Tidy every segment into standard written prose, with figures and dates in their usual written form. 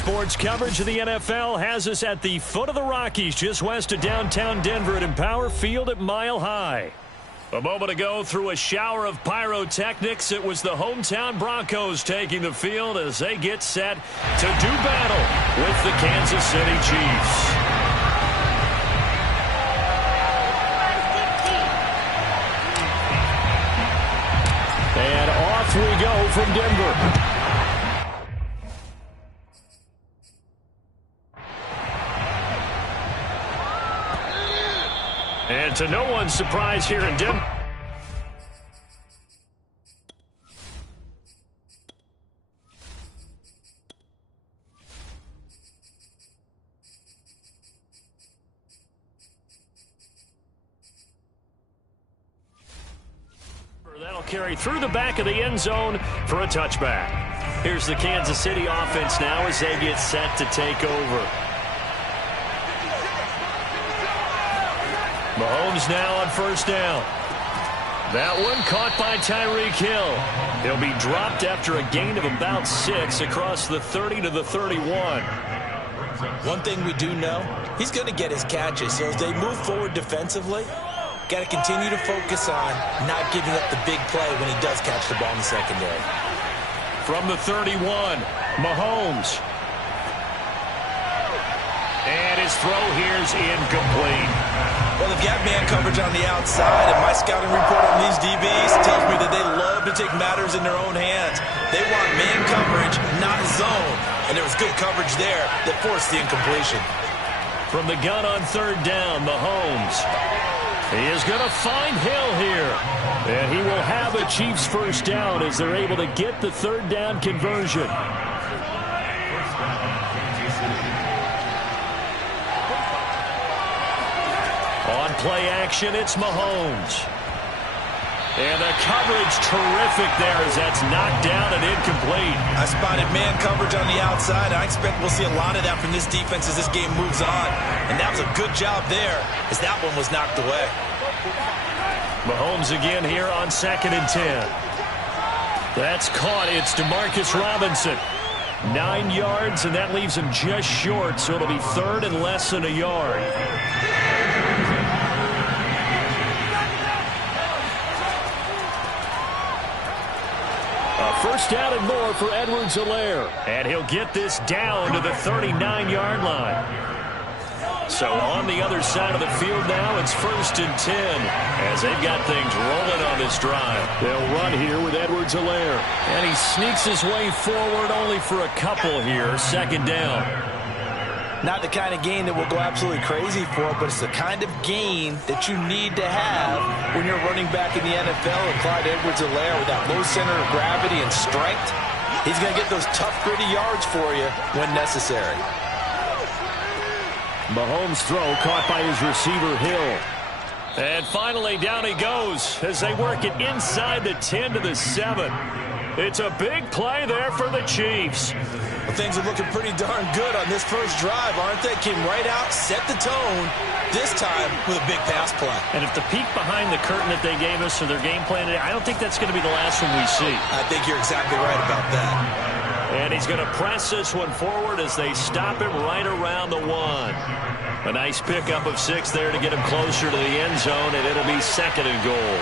Sports coverage of the NFL has us at the foot of the Rockies, just west of downtown Denver at Empower Field at Mile High. A moment ago, through a shower of pyrotechnics, it was the hometown Broncos taking the field as they get set to do battle with the Kansas City Chiefs. And off we go from Denver. And to no one's surprise here in Denver. That'll carry through the back of the end zone for a touchback. Here's the Kansas City offense now as they get set to take over. Mahomes now on first down. That one caught by Tyreek Hill. He'll be dropped after a gain of about 6 across the 30 to the 31. One thing we do know, he's going to get his catches. So as they move forward defensively, got to continue to focus on not giving up the big play when he does catch the ball in the secondary. From the 31, Mahomes. And his throw here's incomplete. Well, they've got man coverage on the outside, and my scouting report on these DBs tells me that they love to take matters in their own hands. They want man coverage, not zone. And there was good coverage there that forced the incompletion. From the gun on third down, Mahomes. He is going to find Hill here. And he will have a Chiefs first down as they're able to get the third down conversion. On play action, it's Mahomes. And the coverage terrific there as that's knocked down and incomplete. I spotted man coverage on the outside. I expect we'll see a lot of that from this defense as this game moves on. And that was a good job there as that one was knocked away. Mahomes again here on 2nd and 10. That's caught. It's DeMarcus Robinson. 9 yards, and that leaves him just short, so it'll be third and less than a yard. First down and more for Edwards-Helaire. And he'll get this down to the 39-yard line. So on the other side of the field now, it's 1st and 10 as they've got things rolling on this drive. They'll run here with Edwards-Helaire. And he sneaks his way forward only for a couple here. 2nd down. Not the kind of gain that we'll go absolutely crazy for, but it's the kind of gain that you need to have when you're running back in the NFL. And Clyde Edwards-Helaire with that low center of gravity and strength, he's going to get those tough, gritty yards for you when necessary. Mahomes' throw caught by his receiver, Hill. And finally, down he goes as they work it inside the 10 to the 7. It's a big play there for the Chiefs. Well, things are looking pretty darn good on this first drive, aren't they? Came right out, set the tone, this time with a big pass play. And if the peek behind the curtain that they gave us for their game plan today, I don't think that's going to be the last one we see. I think you're exactly right about that. And he's going to press this one forward as they stop him right around the 1. A nice pickup of 6 there to get him closer to the end zone, and it'll be 2nd and goal.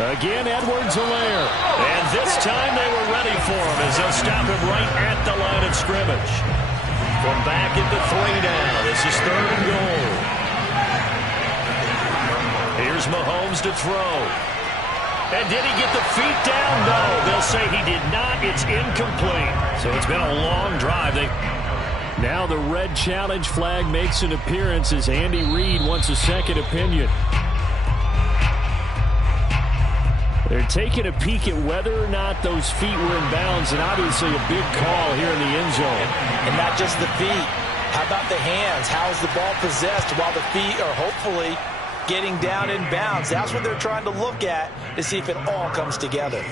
Again, Edwards-Helaire. And this time they were ready for him as they'll stop him right at the line of scrimmage. From back at the 3 now, this is 3rd and goal. Here's Mahomes to throw. And did he get the feet down? No, they'll say he did not. It's incomplete. So it's been a long drive. Now the red challenge flag makes an appearance as Andy Reid wants a second opinion. They're taking a peek at whether or not those feet were in bounds, and obviously a big call here in the end zone. And not just the feet. How about the hands? How's the ball possessed while the feet are hopefully getting down in bounds? That's what they're trying to look at to see if it all comes together.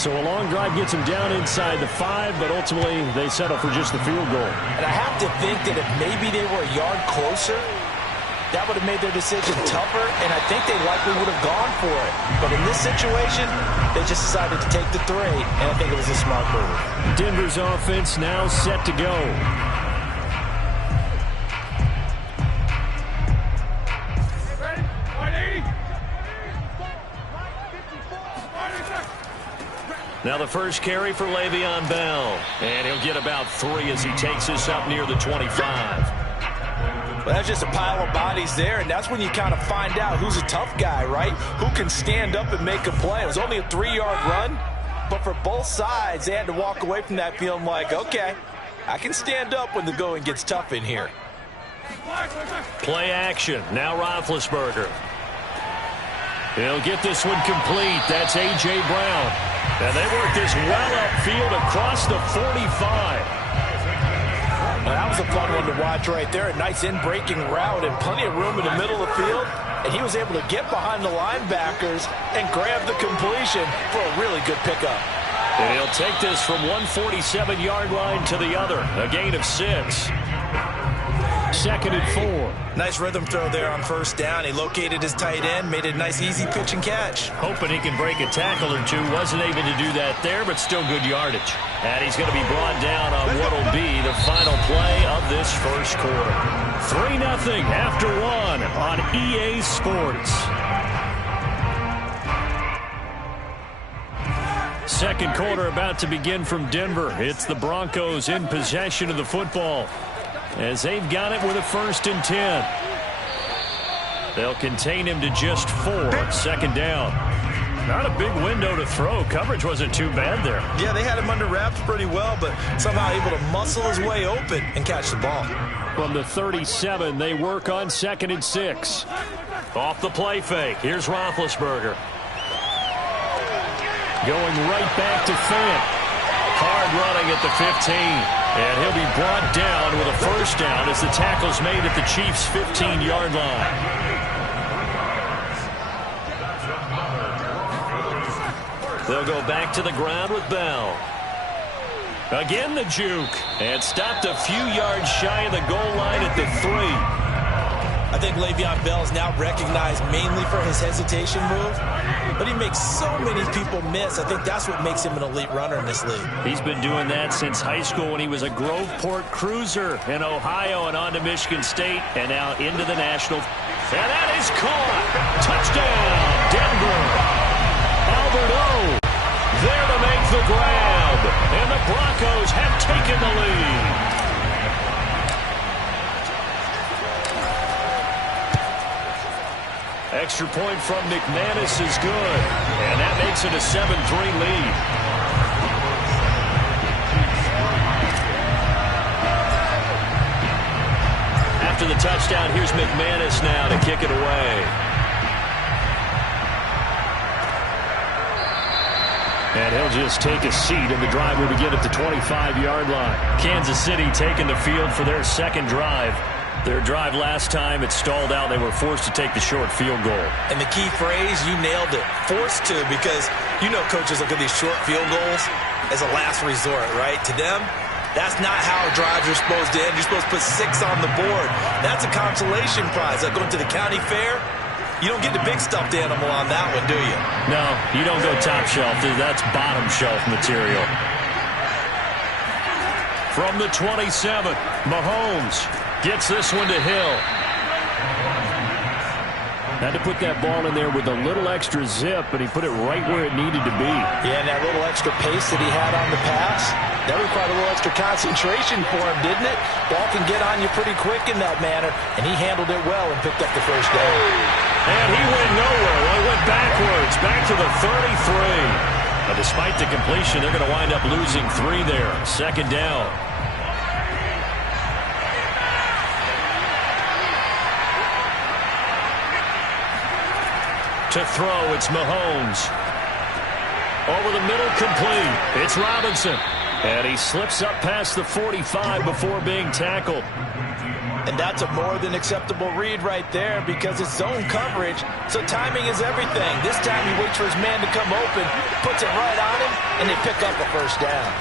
So a long drive gets them down inside the 5, but ultimately they settle for just the field goal. And I have to think that if maybe they were a yard closer, that would have made their decision tougher, and I think they likely would have gone for it. But in this situation, they just decided to take the 3, and I think it was a smart move. Denver's offense now set to go. Now the first carry for Le'Veon Bell. And he'll get about 3 as he takes this up near the 25. Well, that's just a pile of bodies there, and that's when you kind of find out who's a tough guy, right? Who can stand up and make a play. It was only a 3-yard run, but for both sides, they had to walk away from that feeling like, okay, I can stand up when the going gets tough in here. Play action. Now Roethlisberger. He'll get this one complete. That's A.J. Brown. And they work this well upfield across the 45. Well, that was a fun one to watch right there. A nice in-breaking route and plenty of room in the middle of the field. And he was able to get behind the linebackers and grab the completion for a really good pickup. And he'll take this from 147-yard line to the other. A gain of 6. 2nd and 4. Nice rhythm throw there on first down. He located his tight end, made it a nice easy pitch and catch. Hoping he can break a tackle or two. Wasn't able to do that there, but still good yardage. And he's going to be brought down on what will be the final play of this first quarter. 3-0 after 1 on EA Sports. Second quarter about to begin from Denver. It's the Broncos in possession of the football, as they've got it with a 1st and 10. They'll contain him to just 4. 2nd down. Not a big window to throw. Coverage wasn't too bad there. Yeah, they had him under wraps pretty well, but somehow able to muscle his way open and catch the ball. From the 37, they work on 2nd and 6. Off the play fake. Here's Roethlisberger. Going right back to Fant. Hard running at the 15. And he'll be brought down with a 1st down as the tackle's made at the Chiefs' 15-yard line. They'll go back to the ground with Bell. Again the juke. And stopped a few yards shy of the goal line at the 3. I think Le'Veon Bell is now recognized mainly for his hesitation move, but he makes so many people miss. I think that's what makes him an elite runner in this league. He's been doing that since high school when he was a Groveport Cruiser in Ohio and on to Michigan State and now into the National. And that is caught. Touchdown, Denver. Albert O there to make the grab. And the Broncos have taken the lead. Extra point from McManus is good. And that makes it a 7-3 lead. After the touchdown, here's McManus now to kick it away. And he'll just take a seat, and the drive will begin at the 25-yard line. Kansas City taking the field for their second drive. Their drive last time, it stalled out. They were forced to take the short field goal. And the key phrase, you nailed it, forced to, because you know coaches look at these short field goals as a last resort, right? To them, that's not how drives are supposed to end. You're supposed to put 6 on the board. That's a consolation prize. Like going to the county fair, you don't get the big stuffed animal on that one, do you? No, you don't go top shelf. That's bottom shelf material. From the 27, Mahomes gets this one to Hill. Had to put that ball in there with a little extra zip, but he put it right where it needed to be. Yeah, and that little extra pace that he had on the pass, that required a little extra concentration for him, didn't it? Ball can get on you pretty quick in that manner, and he handled it well and picked up the 1st down. And he went nowhere. Well, he went backwards, back to the 33. But despite the completion, they're going to wind up losing 3 there. 2nd down. To throw, it's Mahomes. Over the middle, complete. It's Robinson. And he slips up past the 45 before being tackled. And that's a more than acceptable read right there because it's zone coverage, so timing is everything. This time he waits for his man to come open, puts it right on him, and they pick up a 1st down.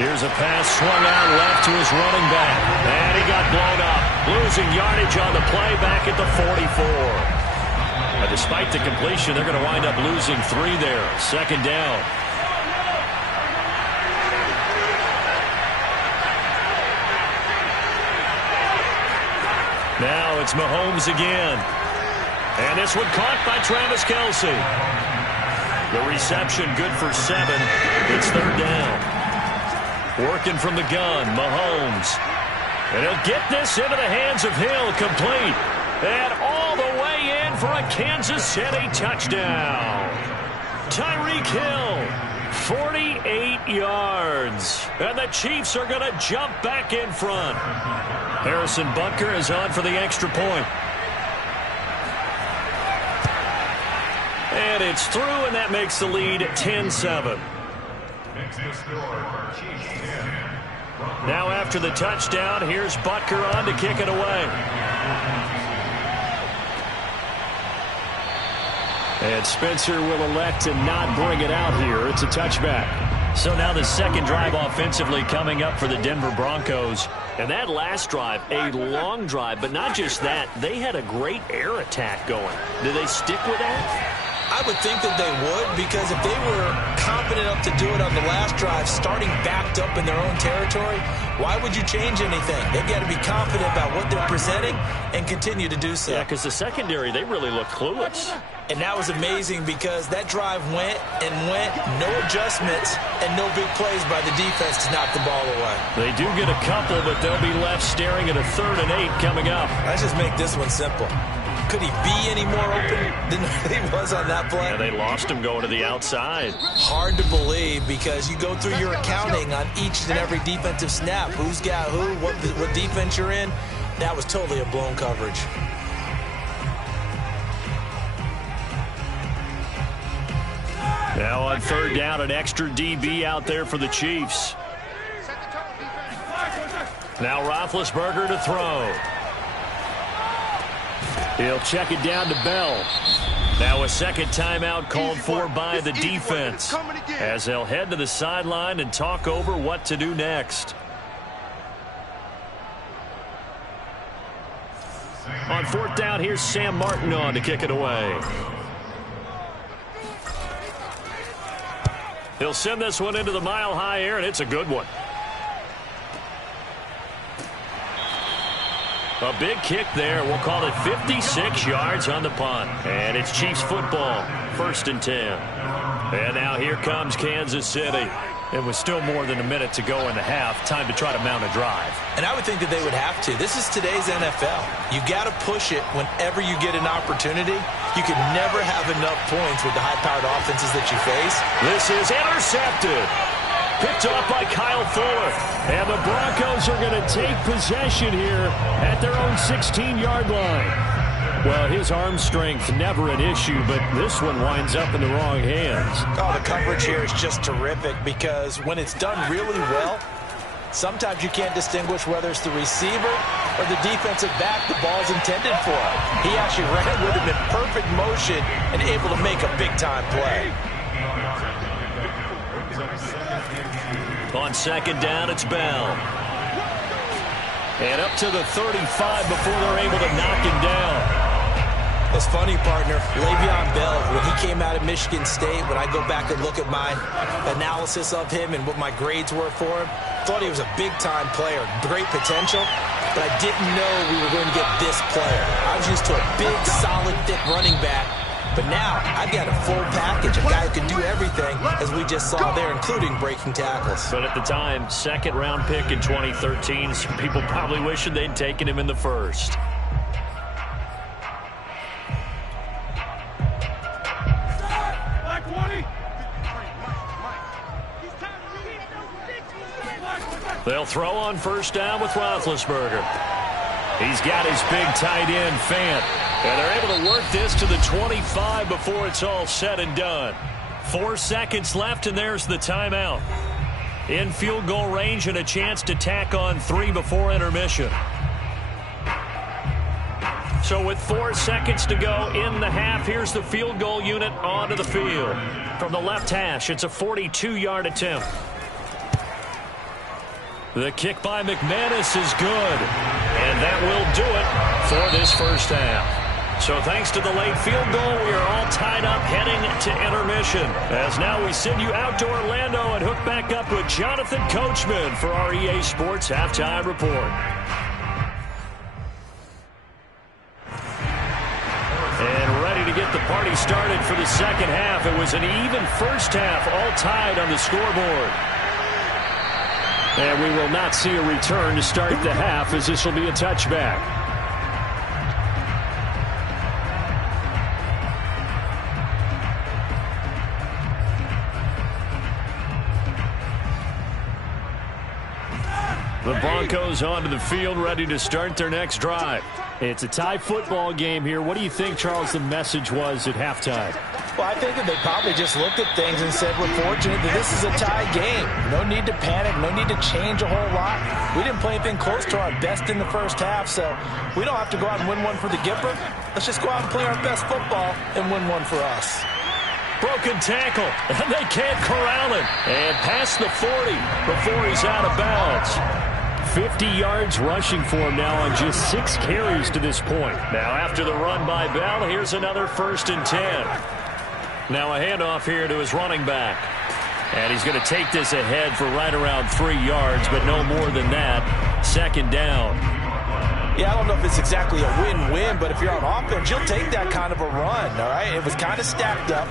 Here's a pass swung out left to his running back. And he got blown up. Losing yardage on the play back at the 44. But despite the completion, they're going to wind up losing 3 there. Second down. Now it's Mahomes again. And this one caught by Travis Kelce. The reception good for 7. It's third down. Working from the gun, Mahomes. And he'll get this into the hands of Hill, complete. And all the way in for a Kansas City touchdown. Tyreek Hill, 48 yards. And the Chiefs are going to jump back in front. Harrison Butker is on for the extra point. And it's through, and that makes the lead 10-7. Now after the touchdown, here's Butker on to kick it away. And Spencer will elect to not bring it out here. It's a touchback. So now the second drive offensively coming up for the Denver Broncos. And that last drive, a long drive, but not just that. They had a great air attack going. Do they stick with that? I would think that they would, because if they were confident enough to do it on the last drive, starting backed up in their own territory, why would you change anything? They've got to be confident about what they're presenting and continue to do so. Yeah, because the secondary, they really look clueless. And that was amazing because that drive went and went, no adjustments, and no big plays by the defense to knock the ball away. They do get a couple, but they'll be left staring at a 3rd and 8 coming up. Let's just make this one simple. Could he be any more open than he was on that play? Yeah, they lost him going to the outside. Hard to believe because you go through your accounting on each and every defensive snap. Who's got who, what defense you're in. That was totally a blown coverage. Now on 3rd down, an extra DB out there for the Chiefs. Now Roethlisberger to throw. He'll check it down to Bell. Now a second timeout called for by the defense as they'll head to the sideline and talk over what to do next. On 4th down, here's Sam Martin on to kick it away. He'll send this one into the mile-high air, and it's a good one. A big kick there. We'll call it 56 yards on the punt. And it's Chiefs football, 1st and 10. And now here comes Kansas City. It was still more than a minute to go in the half. Time to try to mount a drive. And I would think that they would have to. This is today's NFL. You got to push it whenever you get an opportunity. You can never have enough points with the high-powered offenses that you face. This is intercepted. Picked off by Kyle Fuller. And the Broncos are going to take possession here at their own 16-yard line. Well, his arm strength never an issue, but this one winds up in the wrong hands. Oh, the coverage here is just terrific because when it's done really well, sometimes you can't distinguish whether it's the receiver or the defensive back the ball's intended for. He actually ran with him in perfect motion and able to make a big-time play. On 2nd down, it's Bell. And up to the 35 before they're able to knock him down. It's funny, partner. Le'Veon Bell, when he came out of Michigan State, when I go back and look at my analysis of him and what my grades were for him, thought he was a big-time player, great potential, but I didn't know we were going to get this player. I was used to a big, solid, thick running back. But now, I've got a full package, a guy who can do everything, as we just saw there, including breaking tackles. But at the time, 2nd-round pick in 2013, some people probably wishing they'd taken him in the 1st. They'll throw on 1st down with Roethlisberger. He's got his big tight end, Fant. And they're able to work this to the 25 before it's all said and done. 4 seconds left, and there's the timeout. In field goal range and a chance to tack on 3 before intermission. So with 4 seconds to go in the half, here's the field goal unit onto the field. From the left hash, it's a 42-yard attempt. The kick by McManus is good. And that will do it for this first half. So thanks to the late field goal, we are all tied up heading to intermission. As now we send you out to Orlando and hook back up with Jonathan Coachman for our EA Sports Halftime Report. And ready to get the party started for the second half. It was an even first half, all tied on the scoreboard. And we will not see a return to start the half, as this will be a touchback. The Broncos onto the field, ready to start their next drive. It's a tie football game here. What do you think, Charles, the message was at halftime? Well, I think that they probably just looked at things and said, we're fortunate that this is a tie game. No need to panic, no need to change a whole lot. We didn't play anything close to our best in the first half, so we don't have to go out and win one for the Gipper. Let's just go out and play our best football and win one for us. Broken tackle, and they can't corral him. And past the 40 before he's out of bounds. 50 yards rushing for him now on just 6 carries to this point. Now after the run by Bell, here's another 1st and 10. Now a handoff here to his running back. And he's going to take this ahead for right around 3 yards, but no more than that. 2nd down. Yeah, I don't know if it's exactly a win-win, but if you're on offense, you'll take that kind of a run, all right? It was kind of stacked up.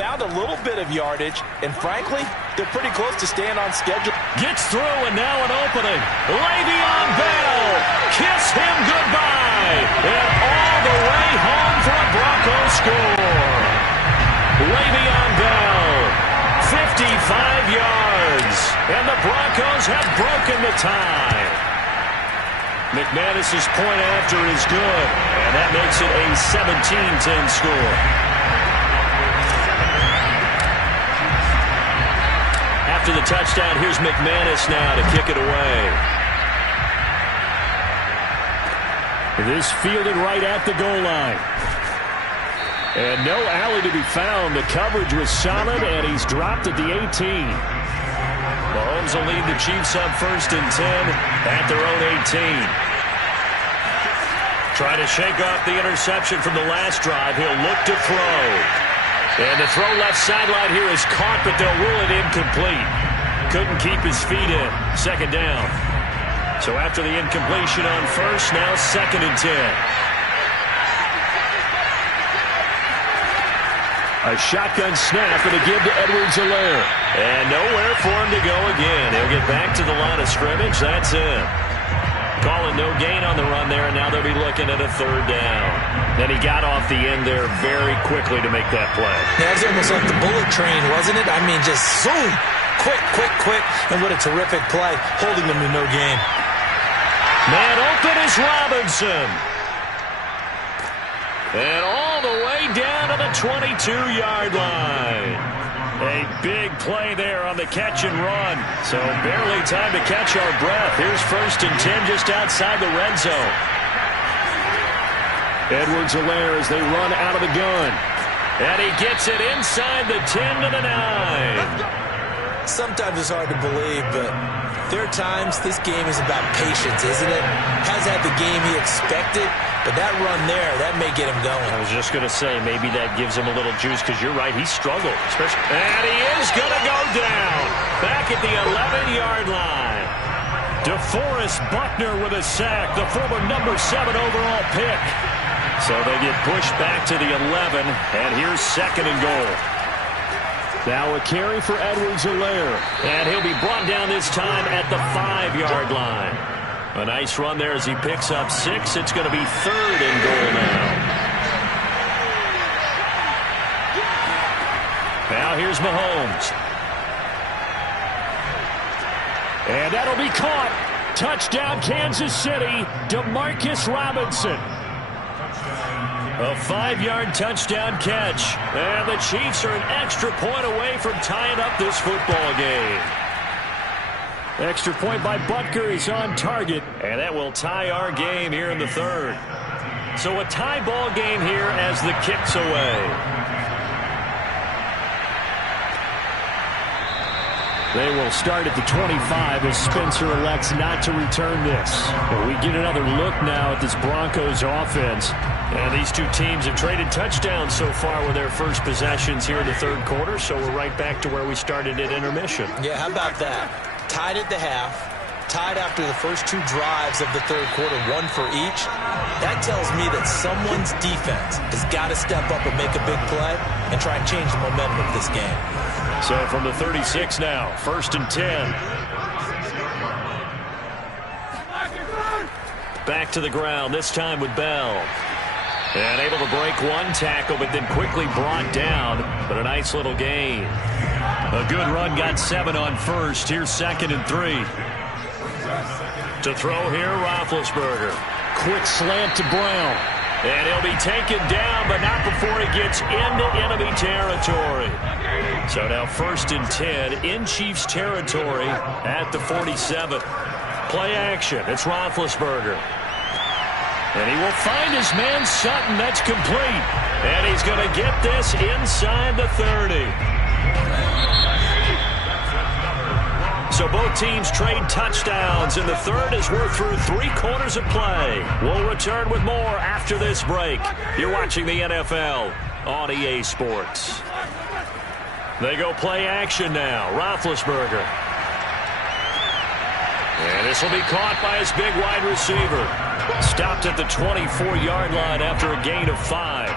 Found a little bit of yardage, and frankly, they're pretty close to staying on schedule. Gets through, and now an opening. Le'Veon Bell, kiss him goodbye, and all the way home for a Broncos score. Le'Veon Bell, 55 yards, and the Broncos have broken the tie. McManus's point after is good, and that makes it a 17-10 score. After the touchdown, here's McManus now to kick it away. This fielded right at the goal line. And no alley to be found. The coverage was solid, and he's dropped at the 18. Mahomes will lead the Chiefs up 1st and 10 at their own 18. Try to shake off the interception from the last drive. He'll look to throw. And the throw left sideline here is caught, but they'll rule it incomplete. Couldn't keep his feet in. 2nd down. So after the incompletion on 1st, now 2nd and 10. A shotgun snap and a give to Edwards-Helaire. And nowhere for him to go again. He'll get back to the line of scrimmage. That's it. Calling no gain on the run there, and now they'll be looking at a 3rd down. Then he got off the end there very quickly to make that play. Yeah, it was almost like the bullet train, wasn't it? I mean, just zoom. Quick, quick, quick. And what a terrific play, holding them to no gain. Man open is Robinson. And all the way down to the 22-yard line. A big play there on the catch and run. So barely time to catch our breath. Here's 1st and 10 just outside the red zone. Edwards-Helaire as they run out of the gun. And he gets it inside the 10 to the 9. Sometimes it's hard to believe, but there are times this game is about patience, isn't it? Has had the game he expected, but that run there, that may get him going. I was just going to say, maybe that gives him a little juice, because you're right, he struggled. And he is going to go down. Back at the 11-yard line. DeForest Buckner with a sack, the former number 7 overall pick. So they get pushed back to the 11, and here's 2nd and goal. Now a carry for Edwards-Helaire. And he'll be brought down this time at the 5-yard line. A nice run there as he picks up 6. It's going to be 3rd and goal now. Now here's Mahomes. And that'll be caught. Touchdown, Kansas City. DeMarcus Robinson. A 5-yard touchdown catch. And the Chiefs are an extra point away from tying up this football game. Extra point by Butker is on target. And that will tie our game here in the 3rd. So a tie ball game here as the kick's away. They will start at the 25 as Spencer elects not to return this. And we get another look now at this Broncos offense. And these two teams have traded touchdowns so far with their first possessions here in the third quarter, so we're right back to where we started at intermission. Yeah, how about that? Tied at the half, tied after the first two drives of the third quarter, one for each. That tells me that someone's defense has got to step up and make a big play and try and change the momentum of this game. So from the 36 now, 1st and 10. Back to the ground, this time with Bell. And able to break one tackle, but then quickly brought down. But a nice little gain. A good run, got 7 on first. Here's 2nd and 3. To throw here, Roethlisberger. Quick slant to Brown. And he'll be taken down, but not before he gets into enemy territory. So now 1st and 10 in Chiefs territory at the 47. Play action. It's Roethlisberger. And he will find his man Sutton. That's complete. And he's going to get this inside the 30. So both teams trade touchdowns in the third as we're through 3 quarters of play. We'll return with more after this break. You're watching the NFL on EA Sports. They go play action now. Roethlisberger. And this will be caught by his big wide receiver. Stopped at the 24-yard line after a gain of 5.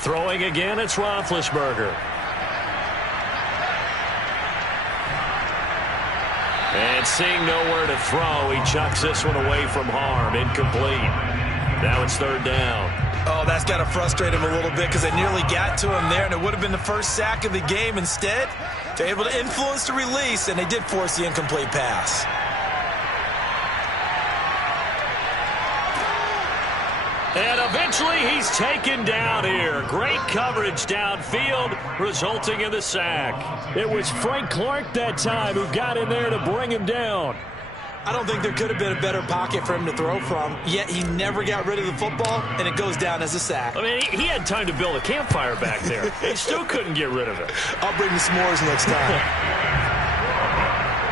Throwing again, it's Roethlisberger. And seeing nowhere to throw, he chucks this one away from harm. Incomplete. Now it's 3rd down. Oh, that's got to frustrate him a little bit because they nearly got to him there, and it would have been the first sack of the game. Instead, they're able to influence the release, and they did force the incomplete pass. And eventually he's taken down here. Great coverage downfield, resulting in the sack. It was Frank Clark that time who got in there to bring him down. I don't think there could have been a better pocket for him to throw from, yet he never got rid of the football, and it goes down as a sack. I mean, he had time to build a campfire back there. He still couldn't get rid of it. I'll bring the s'mores next time.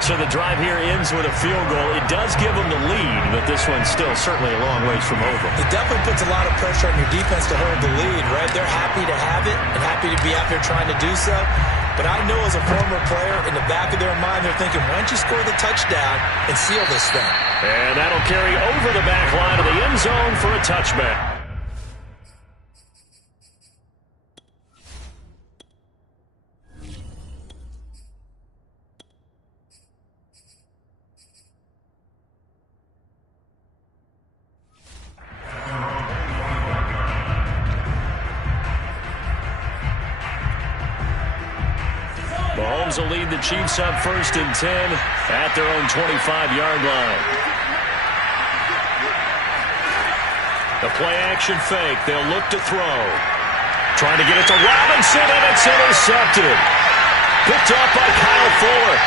So the drive here ends with a field goal. It does give them the lead, but this one's still certainly a long ways from over. It definitely puts a lot of pressure on your defense to hold the lead, right? They're happy to have it and happy to be out there trying to do so. But I know as a former player, in the back of their mind, they're thinking, why don't you score the touchdown and seal this thing? And that'll carry over the back line of the end zone for a touchback. Mahomes will lead the Chiefs up 1st and 10 at their own 25-yard line. The play-action fake. They'll look to throw. Trying to get it to Robinson, and it's intercepted. Picked up by Kyle Fuller.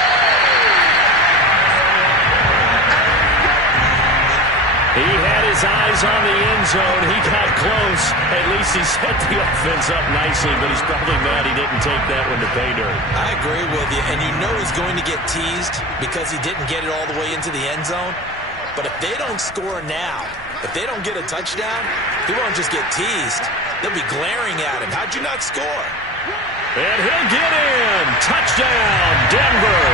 He had his eyes on the end zone. He got close. At least he set the offense up nicely, but he's probably mad he didn't take that one to pay dirt. I agree with you, and you know he's going to get teased because he didn't get it all the way into the end zone. But if they don't score now, if they don't get a touchdown, he won't just get teased. They'll be glaring at him. How'd you not score? And he'll get in. Touchdown, Denver.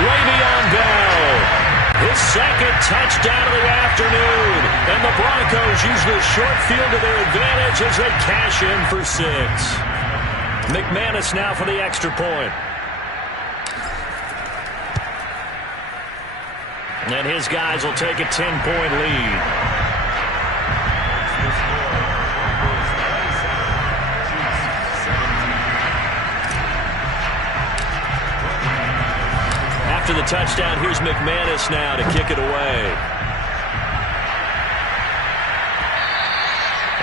Way beyond Bell. His 2nd touchdown of the afternoon. And the Broncos use the short field to their advantage as they cash in for 6. McManus now for the extra point. And his guys will take a 10-point lead. After the touchdown, here's McManus now to kick it away.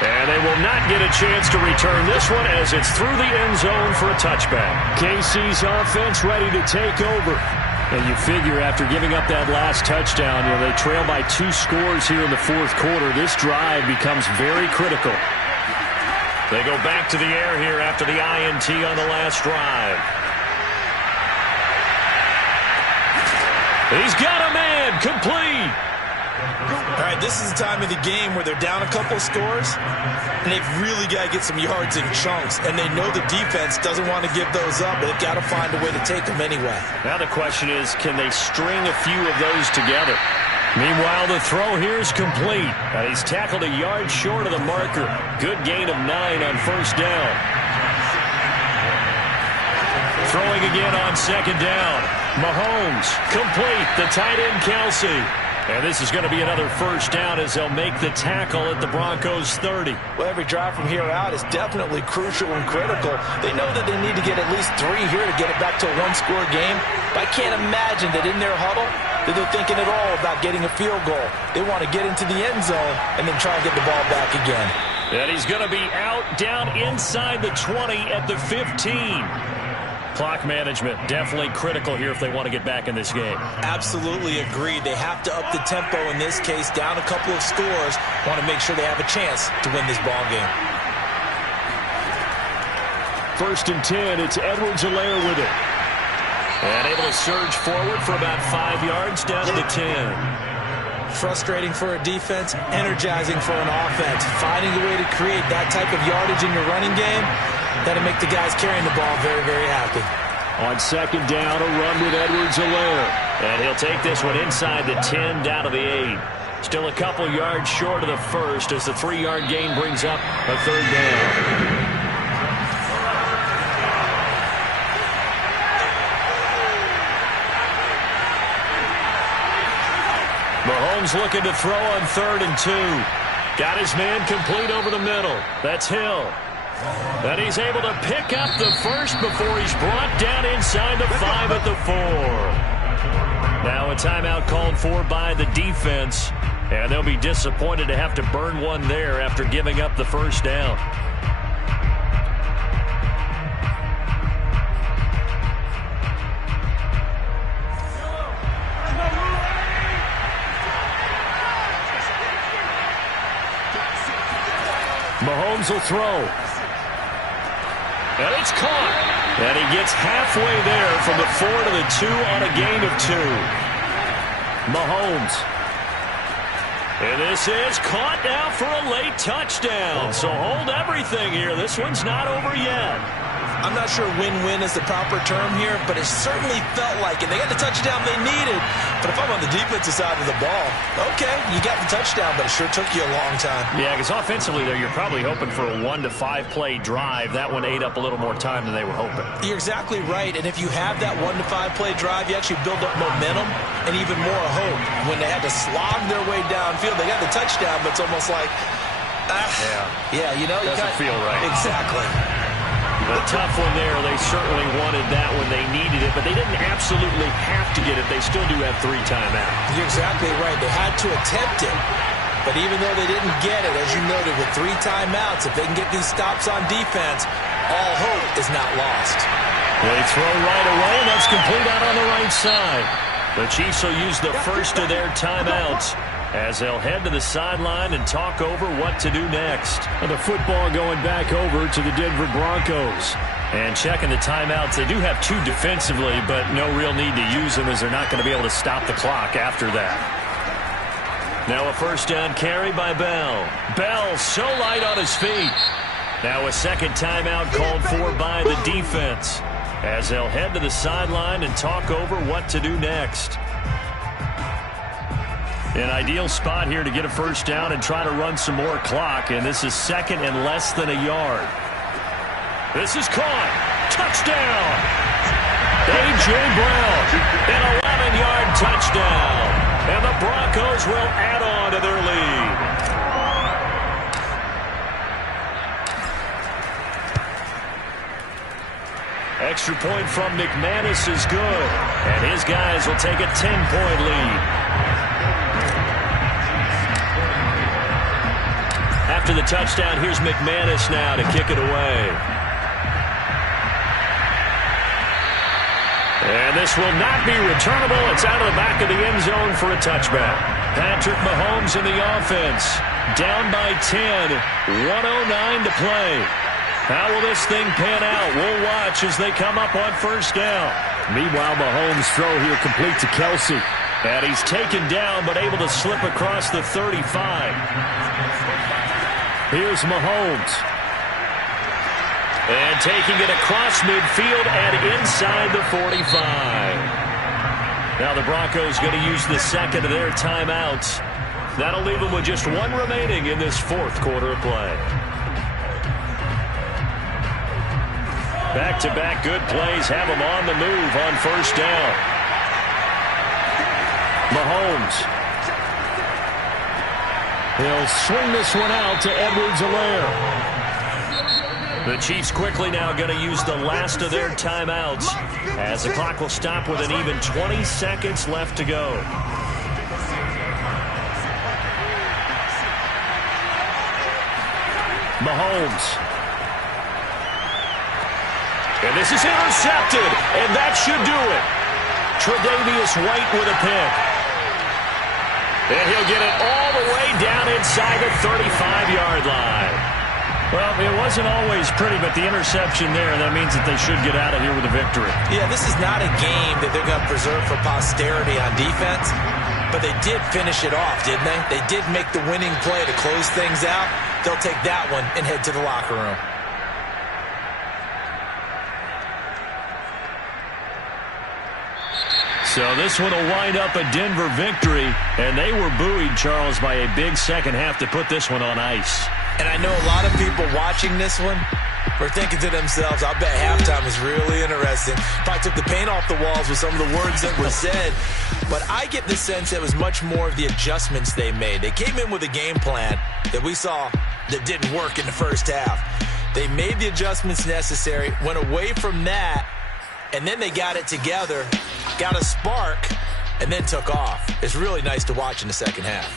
And And they will not get a chance to return this one as it's through the end zone for a touchback. KC's offense ready to take over. And you figure after giving up that last touchdown, they trail by 2 scores here in the fourth quarter. This drive becomes very critical. They go back to the air here after the INT on the last drive. He's got a man, complete. All right, this is the time of the game where they're down a couple scores, and they've really got to get some yards in chunks, and they know the defense doesn't want to give those up, but they've got to find a way to take them anyway. Now the question is, can they string a few of those together? Meanwhile, the throw here is complete. And he's tackled a yard short of the marker. Good gain of 9 on first down. Throwing again on second down. Mahomes, complete. The tight end, Kelsey. And this is going to be another first down as they'll make the tackle at the Broncos' 30. Well, every drive from here out is definitely crucial and critical. They know that they need to get at least 3 here to get it back to a one-score game. But I can't imagine that in their huddle that they're thinking at all about getting a field goal. They want to get into the end zone and then try and get the ball back again. And he's going to be out down inside the 20 at the 15. Clock management definitely critical here if they want to get back in this game. Absolutely agreed. They have to up the tempo in this case, down a couple of scores. Want to make sure they have a chance to win this ball game. First and 10, it's Edwards-Helaire with it. And able to surge forward for about 5 yards down to the 10. Frustrating for a defense, energizing for an offense. Finding a way to create that type of yardage in your running game, that'll make the guys carrying the ball very, very happy. On second down, a run with Edwards-Helaire. And he'll take this one inside the 10 down to the 8. Still a couple yards short of the first as the 3-yard gain brings up a third down. Mahomes looking to throw on 3rd and 2. Got his man complete over the middle. That's Hill. And he's able to pick up the first before he's brought down inside the 5 at the 4. Now a timeout called for by the defense. And they'll be disappointed to have to burn one there after giving up the first down. Mahomes will throw. And it's caught. And he gets halfway there from the 4 to the 2 on a gain of 2. Mahomes. And this is caught now for a late touchdown. So hold everything here. This one's not over yet. I'm not sure win-win is the proper term here, but it certainly felt like it. They got the touchdown they needed. But if I'm on the defensive side of the ball, okay, you got the touchdown, but it sure took you a long time. Yeah, because offensively there, you're probably hoping for a 1 to 5 play drive. That one ate up a little more time than they were hoping. You're exactly right. And if you have that 1 to 5 play drive, you actually build up momentum and even more hope. When they had to slog their way downfield, they got the touchdown, but it's almost like, yeah, you know, doesn't feel right. Exactly. A tough one there. They certainly wanted that when they needed it, but they didn't absolutely have to get it. They still do have 3 timeouts. You're exactly right. They had to attempt it, but even though they didn't get it, as you noted, with 3 timeouts, if they can get these stops on defense, all hope is not lost. They throw right away, and that's complete out on the right side. The Chiefs will use the first of their timeouts as they'll head to the sideline and talk over what to do next. And the football going back over to the Denver Broncos. And checking the timeouts, they do have 2 defensively, but no real need to use them as they're not going to be able to stop the clock after that. Now a first down carry by Bell. Bell so light on his feet. Now a second timeout called for by the defense as they'll head to the sideline and talk over what to do next. An ideal spot here to get a first down and try to run some more clock, and this is 2nd and less than a yard. This is caught. Touchdown! A.J. Brown, an 11-yard touchdown, and the Broncos will add on to their lead. Extra point from McManus is good, and his guys will take a 10-point lead. after the touchdown, here's McManus now to kick it away. And this will not be returnable. It's out of the back of the end zone for a touchback. Patrick Mahomes in the offense. Down by 10. 1:09 to play. How will this thing pan out? We'll watch as they come up on first down. Meanwhile, Mahomes' throw here complete to Kelsey. And he's taken down but able to slip across the 35. Here's Mahomes. And taking it across midfield and inside the 45. Now the Broncos going to use the second of their timeouts. That'll leave them with just one remaining in this fourth quarter of play. Back-to-back good plays have them on the move on first down. Mahomes. He'll swing this one out to Edwards-Helaire. The Chiefs quickly now going to use the last of their timeouts as the clock will stop with an even 20 seconds left to go. Mahomes. And this is intercepted, and that should do it. Tre'Davious White with a pick. And he'll get it all the way down inside the 35-yard line. Well, it wasn't always pretty, but the interception there, that means that they should get out of here with a victory. Yeah, this is not a game that they're going to preserve for posterity on defense, but they did finish it off, didn't they? They did make the winning play to close things out. They'll take that one and head to the locker room. So this one will wind up a Denver victory, and they were buoyed, Charles, by a big second half to put this one on ice. And I know a lot of people watching this one were thinking to themselves, I bet halftime was really interesting. Probably took the paint off the walls with some of the words that were said. But I get the sense it was much more of the adjustments they made. They came in with a game plan that we saw that didn't work in the first half. They made the adjustments necessary, went away from that, and then they got it together, got a spark, and then took off. It's really nice to watch in the second half.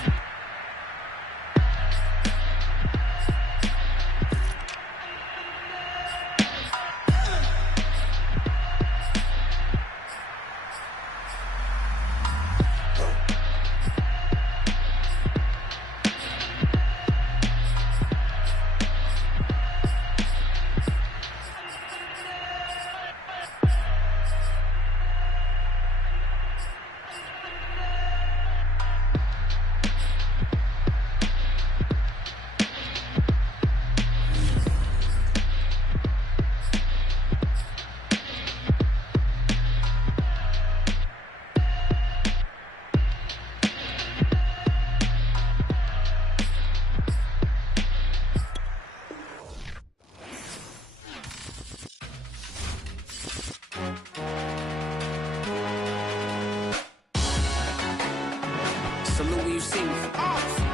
Salute when you see me.